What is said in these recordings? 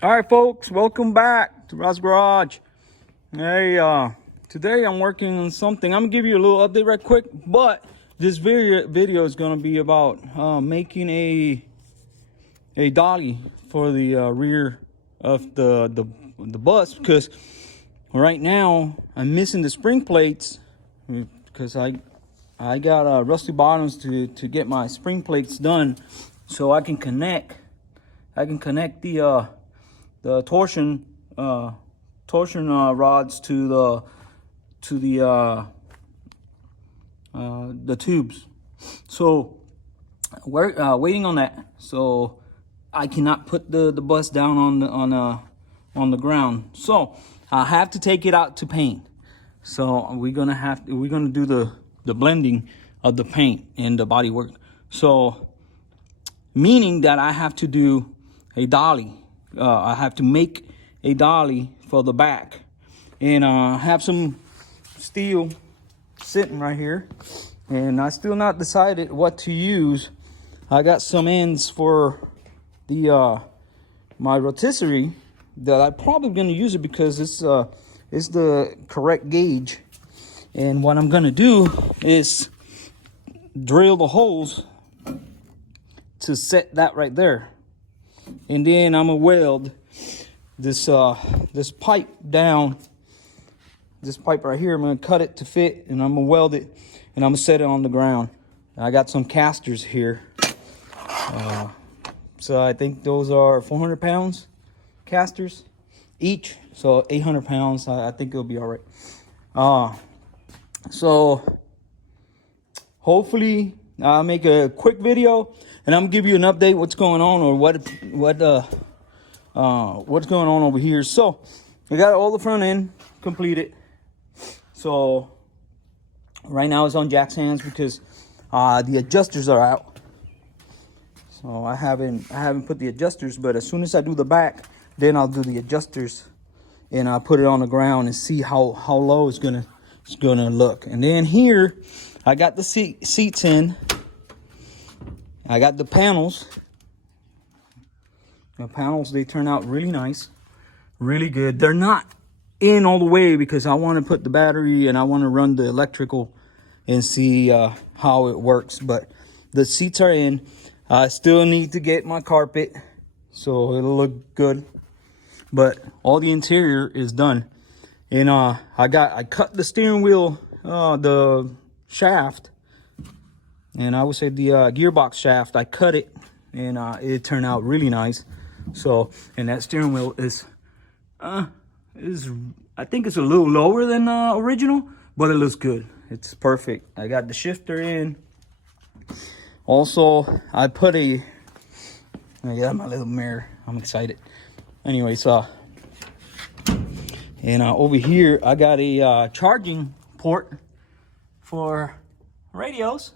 All right, folks, welcome back to Rod's Garage. Hey, today I'm working on something. I'm gonna give you a little update right quick, but this video is gonna be about making a dolly for the rear of the bus, because right now I'm missing the spring plates because I got rusty bottoms to get my spring plates done, so I can connect the torsion rods to the tubes. So we're waiting on that. So I cannot put the bus down on the ground. So I have to take it out to paint. So we're gonna do the blending of the paint and the body work. So meaning that I have to do a dolly. I have to make a dolly for the back, and have some steel sitting right here, and I still not decided what to use. I got some ends for the my rotisserie that I'm probably going to use it because it's the correct gauge. And what I'm going to do is drill the holes to set that right there, and then I'm gonna weld this pipe down. This pipe right here, I'm gonna cut it to fit, and I'm gonna weld it, and I'm gonna set it on the ground. I got some casters here, so I think those are 400 pounds casters each, so 800 pounds. I think it'll be all right. So hopefully I'll make a quick video, and I'm gonna give you an update what's going on, or what's going on over here. So we got all the front end completed. So right now it's on Jack's hands because the adjusters are out. So I haven't put the adjusters, but as soon as I do the back, then I'll do the adjusters, and I'll put it on the ground and see how low it's gonna look. And then here I got the seats in. I got the panels. The panels, they turn out really nice, really good. They're not in all the way because I want to put the battery and I want to run the electrical and see how it works. But the seats are in. I still need to get my carpet so it'll look good. But all the interior is done. And I cut the steering wheel, the shaft, and I would say the gearbox shaft. I cut it, and it turned out really nice. So, and that steering wheel is I think it's a little lower than original, but it looks good. It's perfect. I got the shifter in. Also, I got my little mirror. I'm excited. Anyway, so and over here I got a charging port for radios.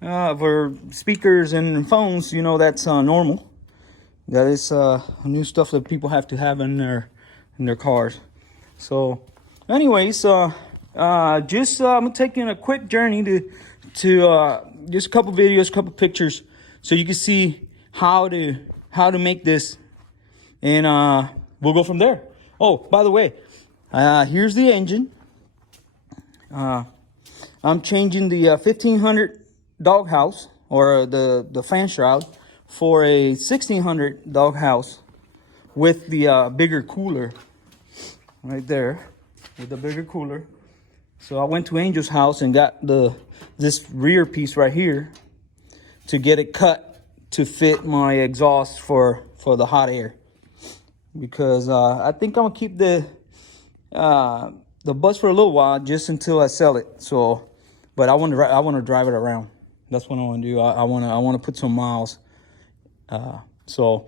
For speakers and phones, you know, that's normal. That is new stuff that people have to have in their cars. So, anyways, I'm taking a quick journey to just a couple videos, couple pictures, so you can see how to make this, and we'll go from there. Oh, by the way, here's the engine. I'm changing the 1500 doghouse, or the fan shroud, for a 1600 doghouse with the bigger cooler right there, with the bigger cooler. So I went to Angel's house and got this rear piece right here to get it cut to fit my exhaust for the hot air, because I think I'm gonna keep the bus for a little while, just until I sell it. So, but I want to drive it around. That's what I want to do. I want to put some miles. So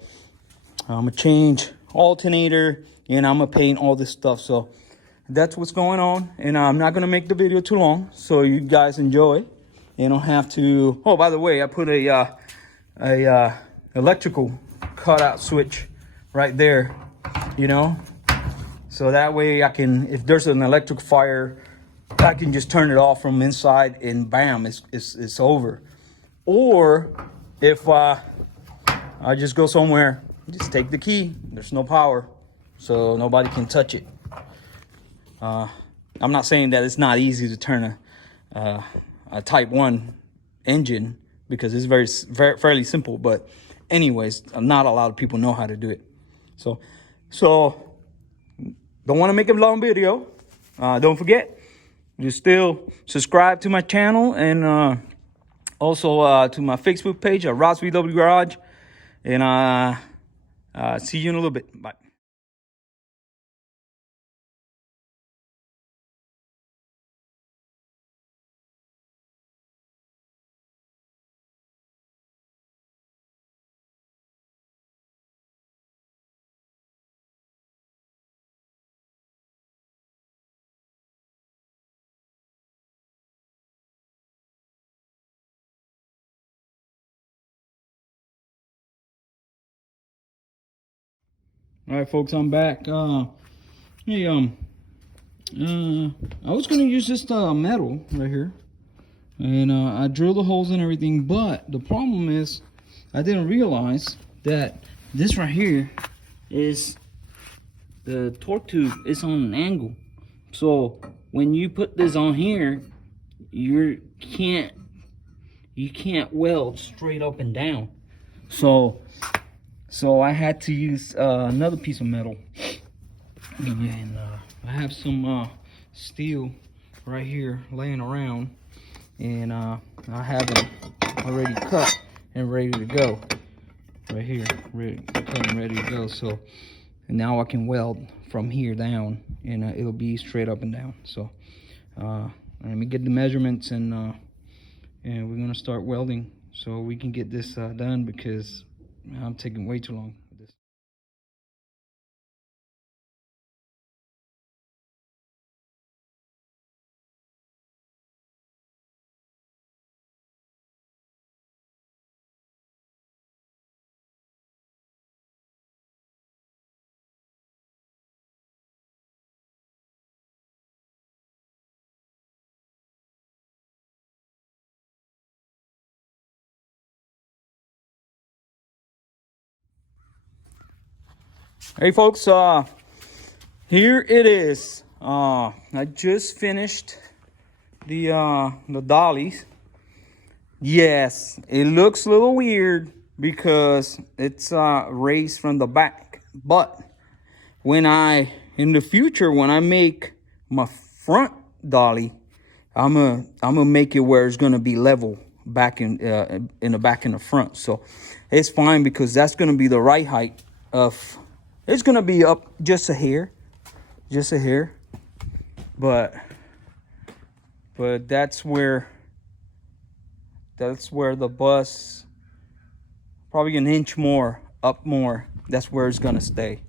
I'm gonna change alternator, and I'm gonna paint all this stuff. So that's what's going on, and I'm not gonna make the video too long, so you guys enjoy. You don't have to. Oh, by the way, I put a electrical cutout switch right there, you know, so that way I can, if there's an electric fire, I can just turn it off from inside, and bam, it's over. Or if I just go somewhere just take the key. There's no power, so nobody can touch it. I'm not saying that it's not easy to turn a Type 1 engine, because it's fairly simple. But anyways, not a lot of people know how to do it. So don't want to make a long video. Don't forget, you still subscribe to my channel, and also to my Facebook page at Ross VW Garage. And see you in a little bit. Bye. All right, folks, I'm back. Hey, I was gonna use this metal right here, and I drilled the holes and everything. But the problem is, I didn't realize that this right here is the torque tube is on an angle. So when you put this on here, you can't weld straight up and down. So I had to use another piece of metal, and I have some steel right here laying around, and I have them already cut and ready to go. Right here, cut and ready to go. So and now I can weld from here down, and it'll be straight up and down. So let me get the measurements, and we're gonna start welding so we can get this done, because I'm taking way too long with this. Hey folks, here it is. I just finished the dollies. Yes, it looks a little weird because it's raised from the back, but in the future, when I make my front dolly, I'm gonna make it where it's gonna be level back in the back and the front. So it's fine, because that's gonna be the right height of. It's gonna be up just a hair, but that's where the bus, probably an inch more up more. That's where it's gonna stay.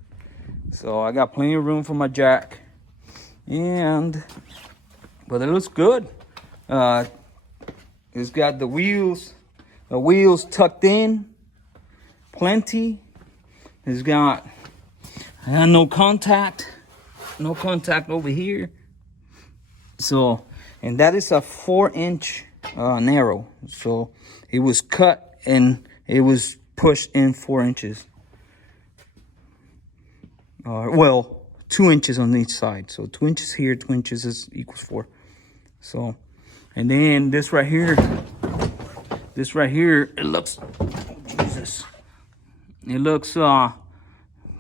So I got plenty of room for my jack, but it looks good. It's got the wheels tucked in, plenty. It's got no contact over here. So, and that is a 4-inch narrow. So it was cut and it was pushed in 4 inches. Well, 2 inches on each side. So 2 inches here, 2 inches equals 4. So, and then this right here, it looks, oh, Jesus. It looks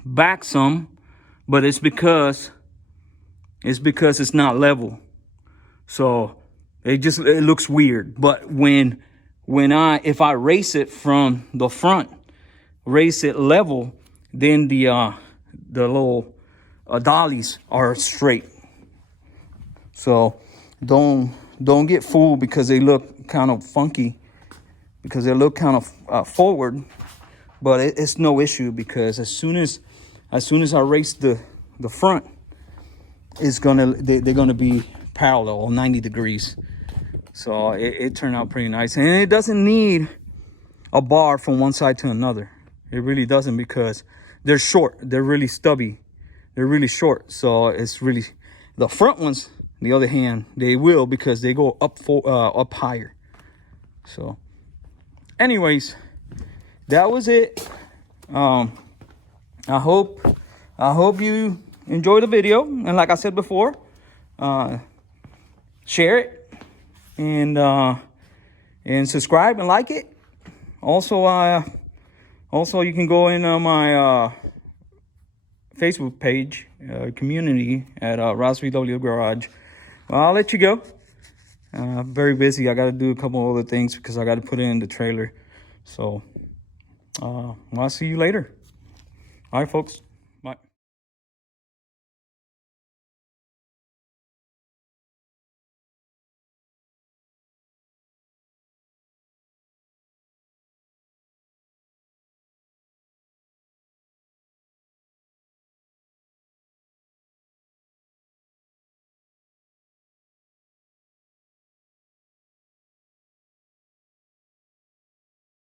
back some, but it's because it's not level. So it looks weird. But if I race it from the front, race it level, then the little dollies are straight. So don't get fooled because they look kind of funky, because they look kind of forward. But it's no issue, because as soon as I race the front, they're gonna be parallel, 90 degrees. So it turned out pretty nice, and it doesn't need a bar from one side to another. It really doesn't, because they're short. They're really stubby. They're really short. So it's really, the front ones, on the other hand, they will, because they go up higher. So anyways, that was it. I hope you enjoy the video, and like I said before, share it and subscribe and like it. Also you can go in my Facebook page community at Ross VW Garage. Well, I'll let you go. I'm very busy. I got to do a couple other things because I got to put it in the trailer. So I'll see you later. All right, folks.